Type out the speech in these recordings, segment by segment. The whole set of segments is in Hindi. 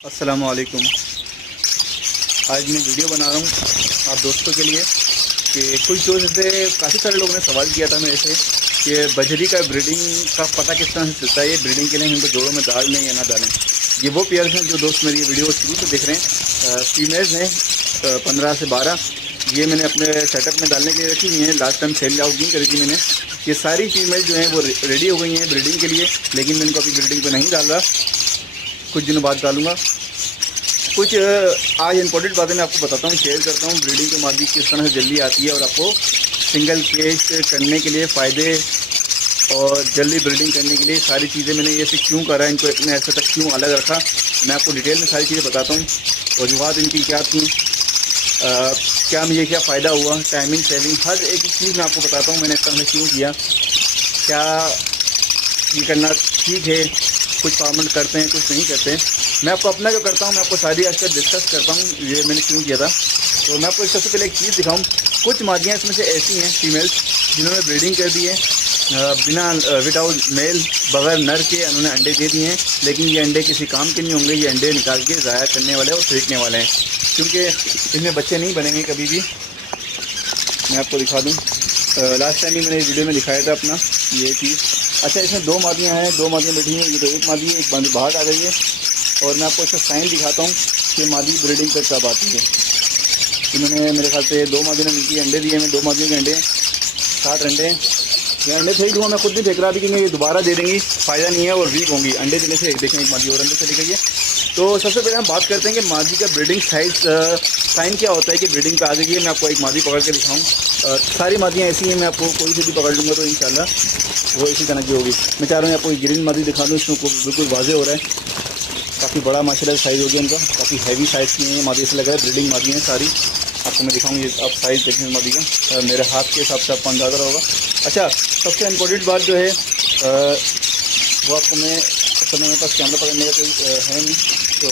अस्सलामुअलैकुम। आज मैं वीडियो बना रहा हूँ आप दोस्तों के लिए कि कुछ दोस्त से काफ़ी सारे लोगों ने सवाल किया था मेरे से कि बजरी का ब्रीडिंग का पता किस तरह से चलता है, ये ब्रीडिंग के लिए हमको जोड़ों में डाल लें या ना डालें। ये वो पेयर्स हैं जो दोस्त मेरी वीडियो शुरू से देख रहे हैं। फीमेल्स हैं 15 से 12। ये मैंने अपने सेटअप में डालने के लिए रखी हुई हैं। लास्ट टाइम सेल आउट नहीं करी थी मैंने। ये सारी फीमेल जो हैं वो रेडी हो गई हैं ब्रीडिंग के लिए, लेकिन मैं इनको अभी ब्रीडिंग पर नहीं डाल रहा, कुछ दिनों बाद डालूँगा। कुछ आज इंपॉर्टेंट बातें मैं आपको बताता हूँ, शेयर करता हूँ। ब्रीडिंग के मादी किस तरह से जल्दी आती है और आपको सिंगल केज करने के लिए फ़ायदे और जल्दी ब्रीडिंग करने के लिए सारी चीज़ें मैंने ये से क्यों करा, इनको इतने ऐसे तक क्यों अलग रखा, मैं आपको डिटेल में सारी चीज़ें बताता हूँ। वजूहत इनकी क्या थी, क्या मुझे क्या फ़ायदा हुआ, टाइमिंग सेविंग, हर एक चीज़ मैं आपको बताता हूँ मैंने इस तरह से क्यों किया, क्या ये करना ठीक है। कुछ फार्मर करते हैं, कुछ नहीं करते हैं। मैं आपको अपना जो करता हूँ मैं आपको सारी आज तक डिस्कस करता हूँ, ये मैंने क्यों किया था। तो मैं आपको सबसे पहले एक चीज़ दिखाऊँ। कुछ मादियाँ इसमें से ऐसी हैं फीमेल्स जिन्होंने ब्रीडिंग कर दी है बिना विदाउट मेल, बगैर नर के उन्होंने अंडे दे दिए हैं, लेकिन ये अंडे किसी काम के नहीं होंगे। ये अंडे निकाल के ज़ाया करने वाले और फेंकने वाले हैं, क्योंकि इनमें बच्चे नहीं बनेंगे कभी भी। मैं आपको दिखा दूँ, लास्ट टाइम ही मैंने वीडियो में दिखाया था अपना ये चीज़। अच्छा, इसमें दो मादियाँ हैं, दो मादियाँ बैठी हैं। ये तो एक मादी है, एक मादी बाहर आ गई है। और मैं आपको इसका साइन दिखाता हूँ कि मादी ब्रीडिंग पर कब आती है। इन्होंने मेरे ख्याल से दो मादियों ने मिलकर अंडे दिए हैं। दो मादियों के अंडे 60 अंडे। ये अंडे फेंक दूँगा, मैं खुद नहीं फेंक रहा अभी, क्योंकि ये दोबारा दे देंगी, फ़ायदा नहीं है और वीक होंगी अंडे देने से। देखें एक मादी और अंडे चली गई है। तो सबसे पहले हम बात करते हैं कि मादी का ब्रीडिंग साइन क्या होता है कि ब्रीडिंग पे आ गई है। मैं आपको एक मादी पकड़ के दिखाऊँ। सारी मादियाँ ऐसी हैं, मैं आपको कोई से भी पकड़ लूँगा तो इंशाल्लाह वो इसी तरह की होगी। मैं चाह रहा हूँ आपको एक ग्रीन मादी दिखा दूँ, इसमें बिल्कुल वाजे हो रहा है। काफ़ी बड़ा माशाल्लाह साइज़ हो गया इनका, काफ़ी हैवी साइज़ की है मादी, ऐसा लग रहा है ब्रीडिंग मादी हैं सारी। आपको मैं दिखाऊँ, ये आप साइज़ देखें मादी का, मेरे हाथ के हिसाब से आपको अंदाज़ा होगा। अच्छा, सबसे इम्पोर्टेंट बात जो है वो आपको मैं, असल में मेरे पास कैमरा पकड़ने का कोई है नहीं, तो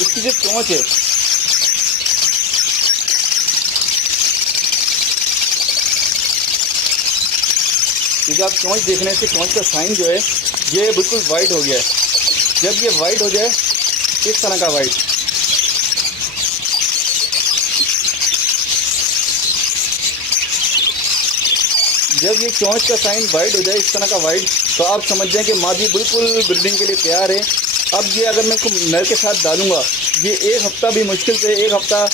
इसकी जो चोंच है, क्योंकि आप चोंच देखने से चोंच का साइन जो है ये बिल्कुल वाइट हो गया है। जब ये वाइट हो जाए, इस तरह का वाइट, जब ये चोंच का साइन वाइट हो जाए, इस तरह का वाइट, तो आप समझ जाएं कि मादी बिल्कुल ब्रीडिंग के लिए तैयार है। अब ये अगर मैं इसको नर के साथ डालूंगा, ये एक हफ्ता भी मुश्किल से, एक हफ्ता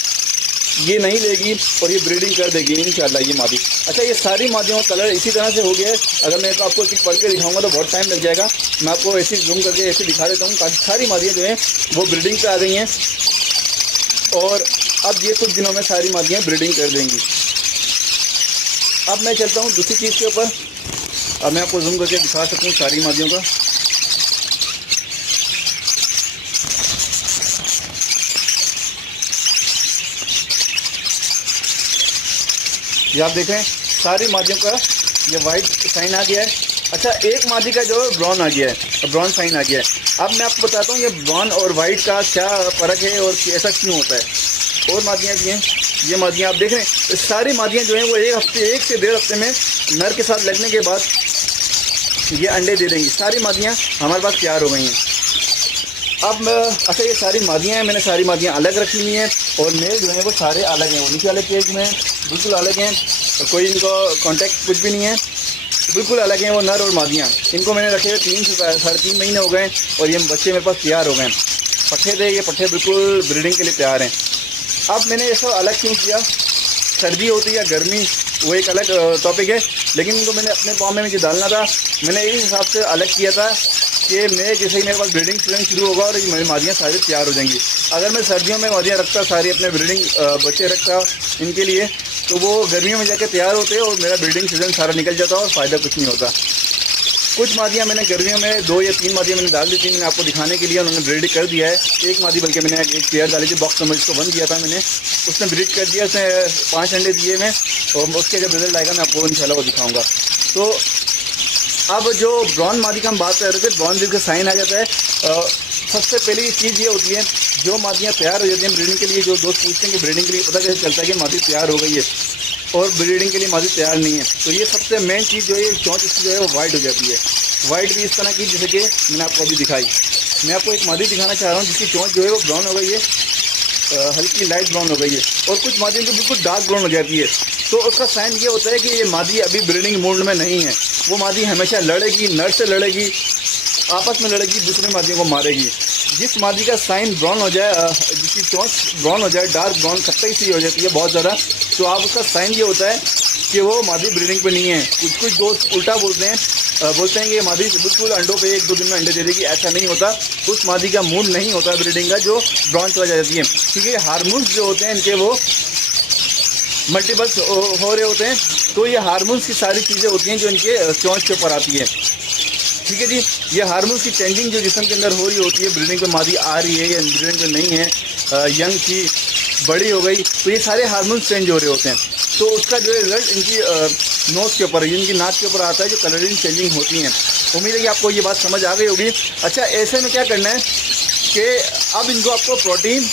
ये नहीं लेगी और ये ब्रीडिंग कर देगी इंशाल्लाह ये मादी। अच्छा, ये सारी मादियों का कलर इसी तरह से हो गया है। अगर मैं तो आपको पढ़ के दिखाऊंगा तो बहुत टाइम लग जाएगा। मैं आपको ऐसे जूम करके ऐसे दिखा देता हूँ। काफ़ी सारी मादियाँ जो हैं वो ब्रीडिंग पे आ गई हैं और अब ये कुछ दिनों में सारी मादियाँ ब्रीडिंग कर देंगी। अब मैं चलता हूँ दूसरी चीज़ के ऊपर। अब मैं आपको जूम करके दिखा सकता हूँ सारी मादियों का। ये आप देखें सारी मादियों का ये वाइट साइन आ गया है। अच्छा, एक मादी का जो ब्राउन आ गया है, ब्राउन साइन आ गया है। अब मैं आपको बताता हूँ ये ब्राउन और वाइट का क्या फ़र्क है और ऐसा क्यों होता है। और मादियाँ भी हैं, ये मादियाँ आप देख रहे हैं, सारी मादियाँ जो हैं वो एक से 1.5 हफ्ते में नर के साथ लगने के बाद ये अंडे दे देंगी। सारी मादियाँ हमारे पास तैयार हो गई हैं। अब अच्छा, ये सारी मादियाँ हैं, मैंने सारी मादियाँ अलग रख ली हैं और मेल जो हैं वो सारे अलग हैं। वो नीचे वाले केज में बिल्कुल अलग हैं, कोई इनको कांटेक्ट कुछ भी नहीं है, बिल्कुल अलग हैं वो नर और मादियाँ। इनको मैंने रखे हुए 3 से 3.5 महीने हो गए और ये बच्चे मेरे पास तैयार हो गए। पट्ठे थे, ये पट्ठे बिल्कुल ब्रीडिंग के लिए तैयार हैं। अब मैंने ये सब अलग क्यों किया, सर्दी होती है या गर्मी वो एक अलग टॉपिक है, लेकिन इनको मैंने अपने पाँव में मुझे डालना था। मैंने इस हिसाब से अलग किया था कि मैं जैसे ही मेरे पास ब्रीडिंग सीजन शुरू होगा और मेरी मादियाँ सारी तैयार हो जाएंगी। अगर मैं सर्दियों में मादियाँ रखता सारी अपने ब्रीडिंग बच्चे रखता इनके लिए, तो वो गर्मियों में जाके तैयार होते और मेरा ब्रीडिंग सीजन सारा निकल जाता और फ़ायदा कुछ नहीं होता। कुछ मादियाँ मैंने गर्मियों में 2 या 3 मादियाँ मैंने डाल दी थी, मैंने आपको दिखाने के लिए। उन्होंने ब्रीड कर दिया है। एक मादी बल्कि मैंने एक पेयर डाली थी, बॉक्स नंबर जिसको 1 दिया था मैंने, उसने ब्रीड कर दिया, उसने 5 अंडे दिए मैं, और उसके जब रिजल्ट आएगा मैं आपको इंशाल्लाह वो दिखाऊँगा। तो अब जो ब्राउन मादी का हम बात कर रहे थे, ब्राउन जिसका साइन आ जाता है, सबसे पहली चीज़ ये होती है, जो मादियाँ तैयार हो जाती हैं ब्रीडिंग के लिए, जो दोस्त पूछते हैं कि ब्रीडिंग के लिए पता कैसे चलता है कि मादी तैयार हो गई है, और ब्रीडिंग के लिए मादी तैयार नहीं है। तो ये सबसे मेन चीज़ जो है, चोंच इसकी जो है वो वाइट हो जाती है। वाइट भी इस तरह की जैसे कि मैंने आपको अभी दिखाई। मैं आपको एक मादी दिखाना चाह रहा हूँ जिसकी चोंच जो है वो ब्राउन हो गई है, हल्की लाइट ब्राउन हो गई है, और कुछ मादियों की बिल्कुल डार्क ब्राउन हो जाती है। तो उसका साइन ये होता है कि ये मादी अभी ब्रीडिंग मोड में नहीं है। वो मादी हमेशा लड़ेगी, नर से लड़ेगी, आपस में लड़ेगी, दूसरे मादियों को मारेगी। जिस मादी का साइन ब्राउन हो जाए, जिसकी चोंच ब्राउन हो जाए, डार्क ब्राउन कत्तई सी हो जाती है बहुत ज़्यादा, तो आप उसका साइन ये होता है कि वो मादी ब्रीडिंग पे नहीं है। कुछ दोस्त उल्टा बोलते हैं कि ये मादी बिल्कुल अंडों पे 1-2 दिन में अंडे दे देगी। ऐसा नहीं होता। उस मादी का मूड नहीं होता ब्रीडिंग का जो ब्राउन चला जाती है, क्योंकि हार्मोन्स जो होते हैं इनके वो मल्टीपल्स हो रहे होते हैं। तो ये हार्मोन्स की सारी चीज़ें होती हैं जो इनके चोंच के ऊपर आती है। ठीक है जी, ये हार्मोन्स की चेंजिंग जो जिस्म के अंदर हो रही होती है, ब्रीडिंग पे मादी आ रही है या ब्रीडिंग पे नहीं है, यंग थी, बड़ी हो गई, तो ये सारे हार्मोन्स चेंज हो रहे होते हैं। तो उसका जो है रिजल्ट इनकी नोज़ के ऊपर, इनकी नाक के ऊपर आता है, जो कलरिंग चेंजिंग होती हैं। उम्मीद है कि आपको ये बात समझ आ गई होगी। अच्छा, ऐसे में क्या करना है कि अब इनको आपको प्रोटीन,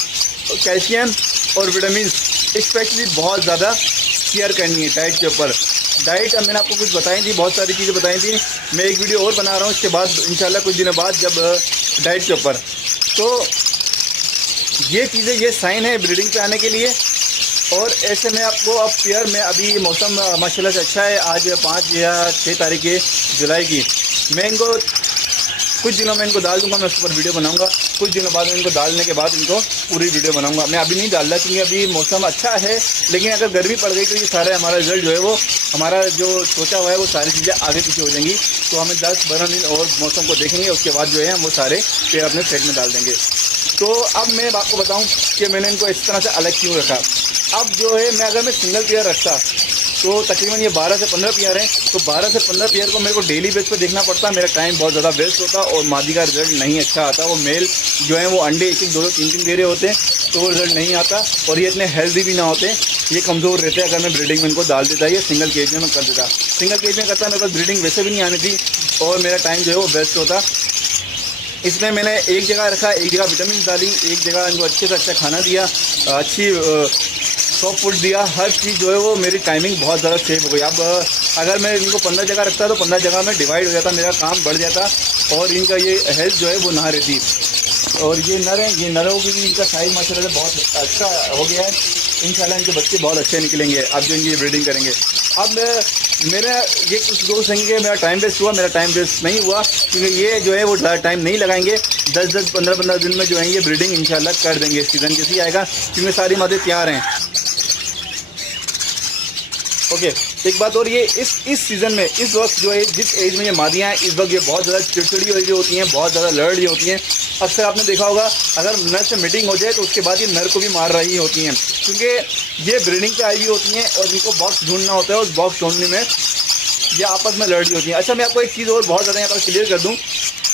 कैल्शियम और विटामिन स्पेशली बहुत ज़्यादा केयर करनी है डाइट के ऊपर। डाइट अब मैंने आपको कुछ बताई थी, बहुत सारी चीज़ें बताई थी। मैं एक वीडियो और बना रहा हूँ इसके बाद इंशाल्लाह कुछ दिनों बाद, जब डाइट के ऊपर। तो ये चीज़ें, ये साइन है ब्रीडिंग पे आने के लिए। और ऐसे में आपको अब पेयर में अभी मौसम माशाल्लाह से अच्छा है। आज 5 या 6 तारीख जुलाई की। मैं इनको कुछ दिनों में इनको डाल दूंगा, मैं उसके ऊपर वीडियो बनाऊंगा। कुछ दिनों बाद इनको डालने के बाद इनको पूरी वीडियो बनाऊंगा। मैं अभी नहीं डाल रहा क्योंकि अभी मौसम अच्छा है, लेकिन अगर गर्मी पड़ गई तो ये सारा हमारा रिजल्ट जो है वो, हमारा जो सोचा हुआ है वो सारी चीज़ें आगे पीछे हो जाएंगी। तो हमें 10-12 दिन और मौसम को देखेंगे, उसके बाद जो है हम वो सारे पेयर अपने सेट में डाल देंगे। तो अब मैं आपको बताऊँ कि मैंने इनको इस तरह से अलग क्यों रखा। अब जो है अगर मैं सिंगल पेयर रखता तो तकरीबन ये 12 से 15 पेयर हैं। तो 12 से 15 पेयर को मेरे को डेली बेस पे देखना पड़ता, मेरा टाइम बहुत ज़्यादा वेस्ट होता और मादी का रिजल्ट नहीं अच्छा आता। वो मेल जो है वो अंडे 1-1, 2-2, 3-3 दे रहे होते हैं, तो वो रिजल्ट नहीं आता। और ये इतने हेल्दी भी ना होते, ये कमज़ोर रहते हैं। अगर मैं ब्रीडिंग में इनको डाल देता, ये सिंगल केज में मैं कर देता, सिंगल केज में करता, मेरे पास ब्रीडिंग वैसे भी नहीं आनी थी और मेरा टाइम जो है वो वेस्ट होता। इसमें मैंने एक जगह रखा, एक जगह विटामिन डाली, एक जगह इनको अच्छे से अच्छा खाना दिया, अच्छी सॉफ्ट फूड दिया। हर चीज़ जो है वो मेरी टाइमिंग बहुत ज़्यादा सेव हो गई। अब अगर मैं इनको 15 जगह रखता तो 15 जगह में डिवाइड हो जाता, मेरा काम बढ़ जाता और इनका ये हेल्थ जो है वो ना रहती। और ये नर हैं, ये नरों की भी इनका साइज माशाल्लाह से बहुत अच्छा हो गया है। इंशाल्लाह इनके बच्चे बहुत अच्छे निकलेंगे अब जो इनकी ब्रीडिंग करेंगे। अब मेरा ये कुछ दोस्त हैं कि मेरा टाइम वेस्ट हुआ, मेरा टाइम वेस्ट नहीं हुआ, क्योंकि ये जो है वो ज़्यादा टाइम नहीं लगाएंगे। 10-10, 15-15 दिन में जो है ये ब्रीडिंग इंशाल्लाह कर देंगे। सीज़न जैसे ही आएगा, क्योंकि सारी मादें तैयार हैं। ओके, एक बात और, ये इस सीज़न में इस वक्त जो है जिस एज में ये मादियाँ हैं, इस वक्त ये बहुत ज़्यादा चिड़चिड़ी हुई होती हैं, बहुत ज़्यादा लड़ रही होती हैं। अक्सर आपने देखा होगा अगर नर से मीटिंग हो जाए तो उसके बाद ये नर को भी मार रही होती हैं, क्योंकि ये ब्रीडिंग पे आई हुई होती हैं और इनको बॉक्स ढूंढना होता है। उस बॉक्स ढूंढने में ये आपस में लड़ रही होती हैं। अच्छा, मैं आपको एक चीज़ और बहुत ज़्यादा यहाँ पर क्लियर कर दूँ।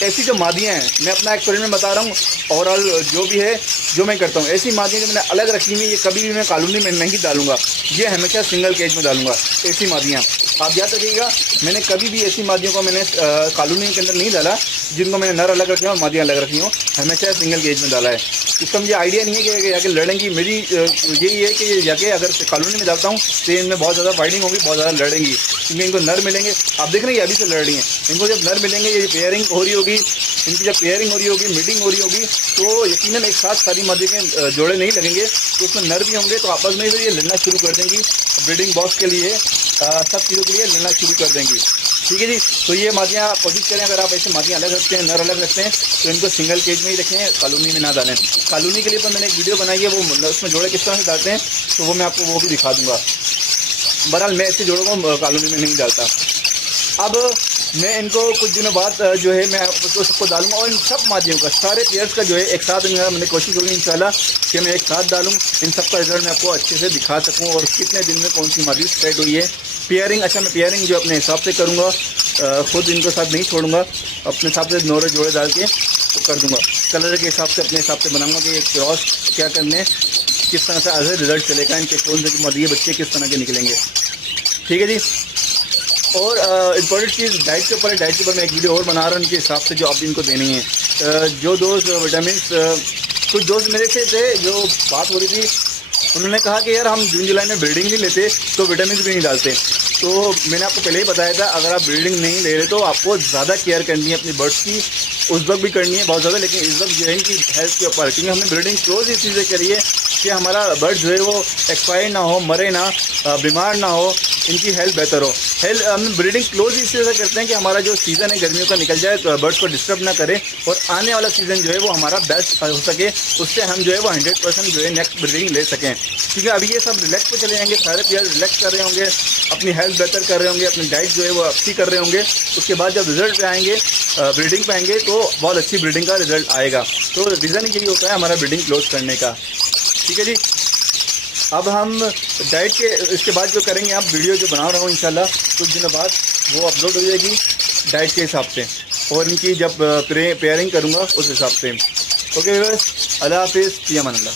ऐसी जो मादियाँ हैं, मैं अपना एक्सपेरिमेंट बता रहा हूँ, ओवरऑल जो भी है जो मैं करता हूँ, ऐसी मादियाँ जो मैंने अलग रखी हुई, ये कभी भी मैं कॉलोनी में नहीं डालूंगा, ये हमेशा सिंगल केज में डालूंगा। ऐसी मादियाँ आप याद रखिएगा, मैंने कभी भी ऐसी मादियों को मैंने कॉलोनी के अंदर नहीं डाला जिनको मैंने नर अलग रखे और मादियाँ अलग रखी हों, हमेशा सिंगल केज में डाला है। इसका मुझे आइडिया नहीं है कि जाके लड़ेंगी। मेरी यही है कि जाके अगर कॉलोनी में डालता हूँ तो इनमें बहुत ज़्यादा फाइटिंग होगी, बहुत ज़्यादा लड़ेंगी, क्योंकि इनको नर मिलेंगे। आप देख रहे हैं ये अभी से लड़ रही हैं, इनको जब नर मिलेंगे, ये पेयरिंग हो रही होगी, इनकी जब पेयरिंग हो रही होगी, मीटिंग हो रही होगी, तो यकीनन एक साथ सारी मादी के जोड़े नहीं लगेंगे, तो उसमें नर भी होंगे, तो आपस में ये लड़ना शुरू कर देंगी। ब्रीडिंग बॉक्स के लिए सब चीज़ों के लिए लड़ना शुरू कर देंगी। ठीक है जी, तो ये मादियाँ कोशिश करें, अगर आप ऐसे मादियाँ अलग रखते हैं, नर अलग रखते हैं, तो इनको सिंगल केज में ही रखें, कॉलोनी में ना डालें। कॉलोनी के लिए तो मैंने एक वीडियो बनाई है, वो उसमें जोड़े किस तरह से डालते हैं, तो वो मैं आपको वो भी दिखा दूँगा। बहरहाल मैं ऐसे जोड़ों को कॉलोनी में नहीं डालता। अब मैं इनको कुछ दिनों बाद जो है मैं उसको सबको डालूंगा, और इन सब मादियों का, सारे पेयर्स का जो है एक साथ मैंने कोशिश होगी इंशाल्लाह कि मैं एक साथ डालूं, इन सब का रिजल्ट मैं आपको अच्छे से दिखा सकूं और कितने दिन में कौन सी मादी सेट हुई है। पेयरिंग, अच्छा मैं पेयरिंग जो अपने हिसाब से करूँगा, ख़ुद इनको साथ नहीं छोड़ूंगा, अपने हिसाब से नोरे जोड़े डाल के तो कर दूँगा। कलर के हिसाब से अपने हिसाब से बनाऊँगा कि एक क्रॉस क्या करने, किस तरह से आज रिजल्ट चलेगा, इनके कौन से मादी बच्चे किस तरह के निकलेंगे। ठीक है जी। और इम्पॉर्टेंट चीज़ डाइट के ऊपर है, डाइट के ऊपर मैं एक वीडियो और बना रहा हूँ इनके हिसाब से जो आप इनको देनी है। जो दोस्त विटामिन, कुछ दोस्त मेरे से थे जो बात हो रही थी उन्होंने कहा कि यार हम जून जुलाई में ब्रीडिंग नहीं लेते तो विटामिन भी नहीं डालते। तो मैंने आपको पहले ही बताया था, अगर आप ब्रीडिंग नहीं ले रहे तो आपको ज़्यादा केयर करनी है अपनी बर्ड्स की, उस वक्त भी करनी है बहुत ज़्यादा, लेकिन इस वक्त जो है इनकी हेल्थ के ऊपर, क्योंकि हमने ब्रीडिंग क्लोज इस चीज़ से करी है कि हमारा बर्ड जो है वो एक्सपायर ना हो, मरे ना, बीमार ना हो, इनकी हेल्थ बेहतर हो। हम ब्रीडिंग क्लोज इस चीज़ से करते हैं कि हमारा जो सीज़न है गर्मियों का निकल जाए, तो बर्ड्स को डिस्टर्ब ना करें और आने वाला सीज़न जो है वो हमारा बेस्ट हो सके, उससे हम जो है वो 100% जो है नेक्स्ट ब्रीडिंग ले सकें। क्योंकि अभी ये सब रिलैक्स पे चले जाएंगे, सारे प्लेयर रिलैक्स कर रहे होंगे, अपनी हेल्थ बेहतर कर रहे होंगे, अपनी डाइट जो है वो अच्छी कर रहे होंगे, उसके बाद जब रिजल्ट पे आएंगे, ब्रीडिंग पे आएंगे तो बहुत अच्छी ब्रीडिंग का रिजल्ट आएगा। तो रीज़न यही होता है हमारा ब्रीडिंग क्लोज करने का। ठीक है जी, अब हम डाइट के इसके बाद जो करेंगे, आप वीडियो जो बना रहा हूँ इंशाल्लाह कुछ दिनों बाद वो अपलोड हो जाएगी डाइट के हिसाब से, और इनकी जब पेयरिंग करूँगा उस हिसाब से। ओके व्यूअर्स, अल्लाह हाफिज़, फ़ी अमान अल्लाह।